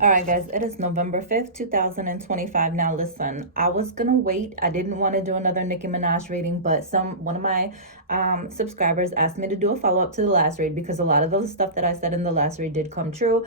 All right, guys, it is November 5th, 2025. Now, listen, I was gonna wait. I didn't want to do another Nicki Minaj reading, but one of my subscribers asked me to do a follow up to the last read because a lot of the stuff that I said in the last read did come true.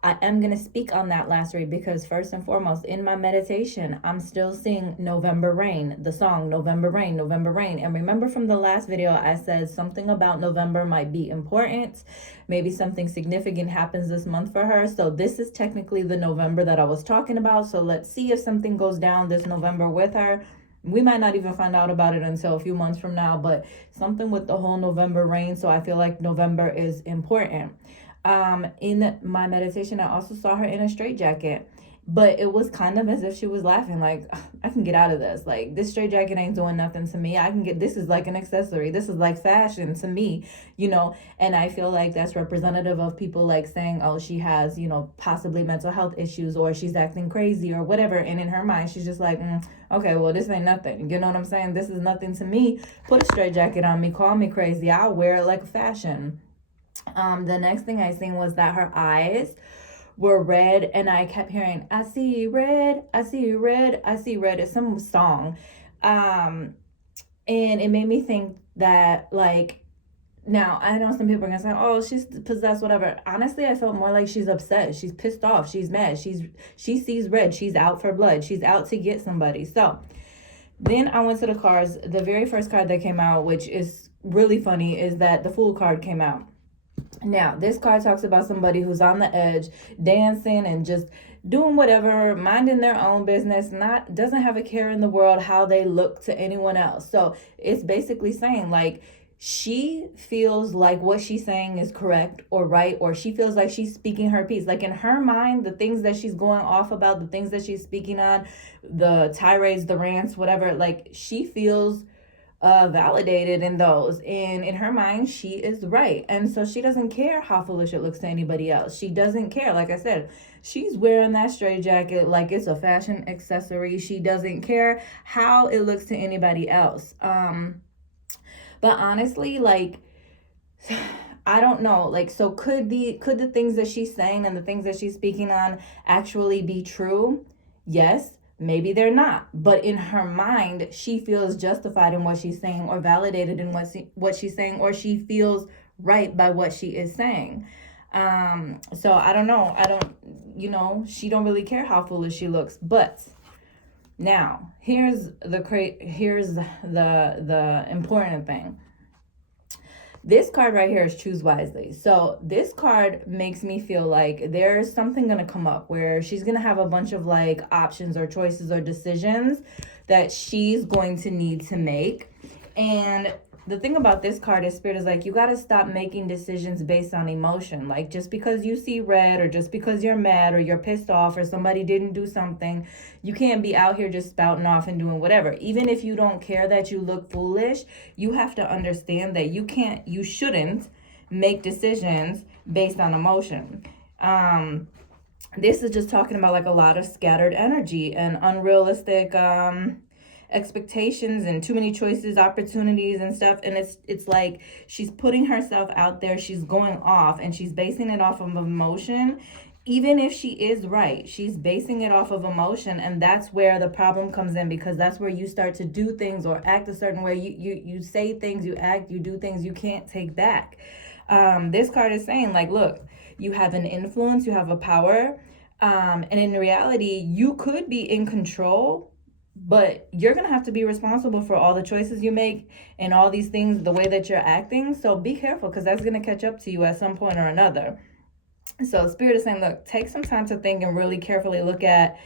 I am going to speak on that last read because, first and foremost, in my meditation, I'm still seeing November Rain, the song November Rain, November Rain. And remember from the last video, I said something about November might be important. Maybe something significant happens this month for her. So this is technically the November that I was talking about. So let's see if something goes down this November with her. We might not even find out about it until a few months from now, but something with the whole November rain. So I feel like November is important. In my meditation, I also saw her in a straitjacket, but it was kind of as if she was laughing, like, I can get out of this. Like, this straitjacket ain't doing nothing to me. I can get, this is like an accessory. This is like fashion to me, and I feel like that's representative of people like saying, oh, she has, possibly mental health issues or she's acting crazy or whatever. And in her mind, she's just like, okay, well, this ain't nothing. You know what I'm saying? This is nothing to me. Put a straitjacket on me, call me crazy. I'll wear it like a fashion. The next thing I seen was that her eyes were red, and I kept hearing, I see red, I see red, I see red. It's some song. And it made me think that, like, now I know some people are gonna say, oh, she's possessed, whatever. Honestly, I felt more like she's upset, she's pissed off, she's mad, she sees red, she's out for blood, she's out to get somebody. So then I went to the cards. The very first card that came out, which is really funny, is that the Fool card came out. Now, this card talks about somebody who's on the edge, dancing and just doing whatever, minding their own business, doesn't have a care in the world how they look to anyone else. So it's basically saying, like, she feels like what she's saying is correct or right, or she feels like she's speaking her piece. Like, in her mind, the things that she's going off about, the things that she's speaking on, the tirades, the rants, whatever, like, she feels validated in those, and in her mind she is right, and so she doesn't care how foolish it looks to anybody else. She doesn't care. Like I said, she's wearing that straitjacket like it's a fashion accessory. She doesn't care how it looks to anybody else. But honestly, like, I don't know, like, so could the things that she's saying and the things that she's speaking on actually be true? Yes. Maybe they're not, but in her mind, she feels justified in what she's saying, or validated in what she's saying, or she feels right by what she is saying. So I don't know. She don't really care how foolish she looks. But now here's the important thing. This card right here is choose wisely. So this card makes me feel like there's something going to come up where she's going to have a bunch of like options or choices or decisions that she's going to need to make. And the thing about this card is Spirit is like, you got to stop making decisions based on emotion. Like, just because you see red, or just because you're mad or you're pissed off or somebody didn't do something, you can't be out here just spouting off and doing whatever. Even if you don't care that you look foolish, you have to understand that you shouldn't make decisions based on emotion. This is just talking about like a lot of scattered energy and unrealistic expectations and too many choices, opportunities and stuff. And it's like she's putting herself out there, she's going off, and she's basing it off of emotion. Even if she is right, she's basing it off of emotion, and that's where the problem comes in, because that's where you start to do things or act a certain way. You say things, you act, you do things you can't take back. This card is saying, like, look, you have an influence, you have a power, and in reality, you could be in control, but you're going to have to be responsible for all the choices you make and all these things, the way that you're acting. So be careful, because that's going to catch up to you at some point or another. So Spirit is saying, look, take some time to think and really carefully look at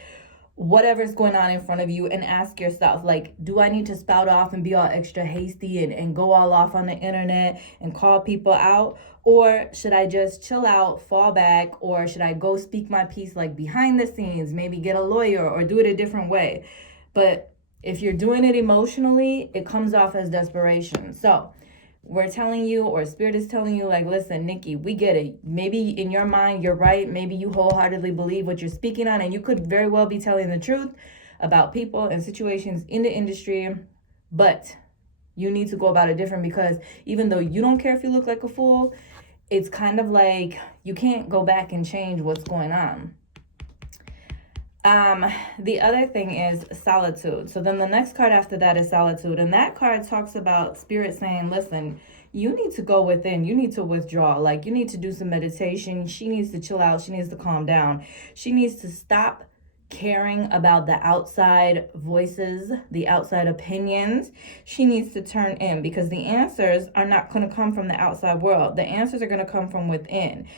whatever's going on in front of you and ask yourself, like, do I need to spout off and be all extra hasty and go all off on the internet and call people out? Or should I just chill out, fall back? Or should I go speak my piece, like, behind the scenes, maybe get a lawyer or do it a different way? But if you're doing it emotionally, it comes off as desperation. So we're telling you, or Spirit is telling you, like, listen, Nikki, we get it. Maybe in your mind, you're right. Maybe you wholeheartedly believe what you're speaking on, and you could very well be telling the truth about people and situations in the industry. But you need to go about it different, because even though you don't care if you look like a fool, it's kind of like you can't go back and change what's going on. The other thing is solitude. So then the next card after that is solitude. And that card talks about spirit saying, listen, you need to go within. You need to withdraw. Like, you need to do some meditation. She needs to chill out. She needs to calm down. She needs to stop caring about the outside voices, the outside opinions. She needs to turn in, because the answers are not going to come from the outside world. The answers are going to come from within.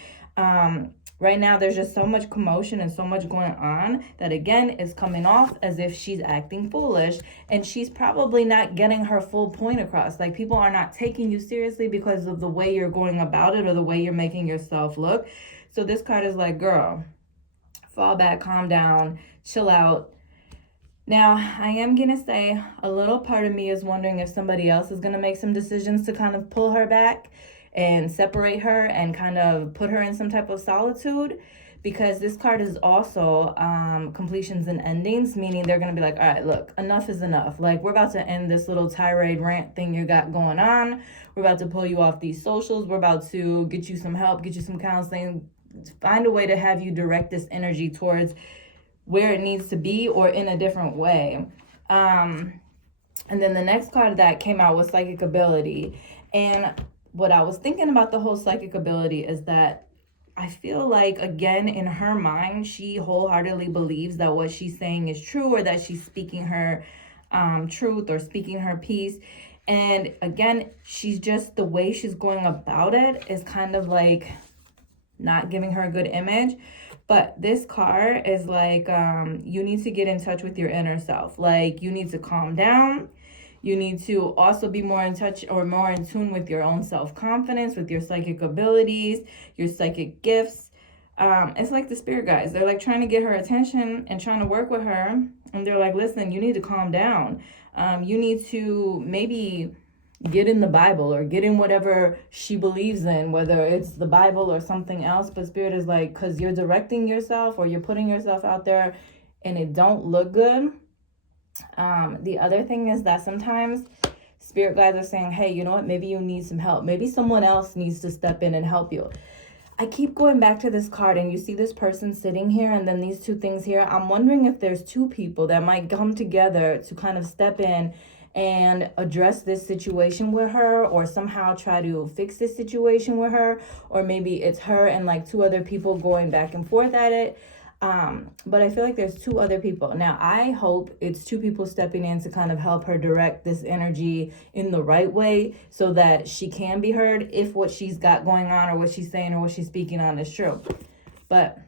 Right now, there's just so much commotion and so much going on that, again, is coming off as if she's acting foolish, and she's probably not getting her full point across. Like, people are not taking you seriously because of the way you're going about it or the way you're making yourself look. So this card is like, girl, fall back, calm down, chill out. Now, I am going to say a little part of me is wondering if somebody else is going to make some decisions to kind of pull her back and separate her and kind of put her in some type of solitude, because this card is also completions and endings, meaning they're going to be like, all right, look, enough is enough. Like, we're about to end this little tirade rant thing you got going on. We're about to pull you off these socials. We're about to get you some help, get you some counseling, find a way to have you direct this energy towards where it needs to be or in a different way. And then the next card that came out was psychic ability. And what I was thinking about the whole psychic ability is that I feel like, again, in her mind, she wholeheartedly believes that what she's saying is true, or that she's speaking her truth or speaking her piece. And again, she's just, the way she's going about it is kind of like not giving her a good image. But this card is like, you need to get in touch with your inner self. Like, you need to calm down. You need to also be more in touch or more in tune with your own self-confidence, with your psychic abilities, your psychic gifts. It's like the spirit guides. They're like trying to get her attention and trying to work with her. And they're like, listen, you need to calm down. You need to maybe get in the Bible or get in whatever she believes in, whether it's the Bible or something else. But spirit is like, because you're directing yourself or you're putting yourself out there and it don't look good. The other thing is that sometimes spirit guides are saying, hey, you know what? Maybe you need some help. Maybe someone else needs to step in and help you. I keep going back to this card, and you see this person sitting here and then these two things here. I'm wondering if there's two people that might come together to kind of step in and address this situation with her, or somehow try to fix this situation with her. Or maybe it's her and like two other people going back and forth at it. But I feel like there's two other people. Now, I hope it's two people stepping in to kind of help her direct this energy in the right way so that she can be heard if what she's got going on or what she's saying or what she's speaking on is true. But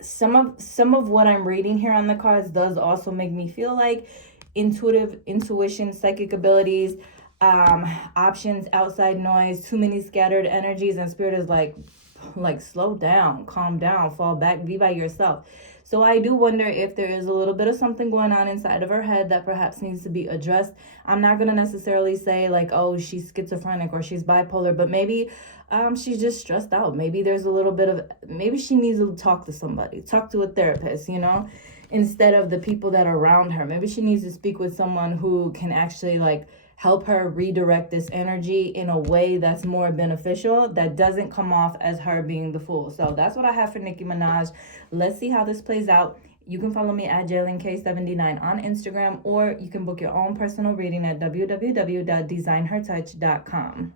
some of what I'm reading here on the cards does also make me feel like intuition, psychic abilities, options, outside noise, too many scattered energies, and spirit is like slow down, calm down, fall back, be by yourself. So I do wonder if there is a little bit of something going on inside of her head that perhaps needs to be addressed. I'm not going to necessarily say like, oh, she's schizophrenic or she's bipolar, but maybe she's just stressed out. Maybe there's a little bit of, maybe she needs to talk to somebody, talk to a therapist, you know, instead of the people that are around her. Maybe she needs to speak with someone who can actually like help her redirect this energy in a way that's more beneficial, that doesn't come off as her being the fool. So that's what I have for Nicki Minaj. Let's see how this plays out. You can follow me at JaylinK79 on Instagram, or you can book your own personal reading at www.designhertouch.com.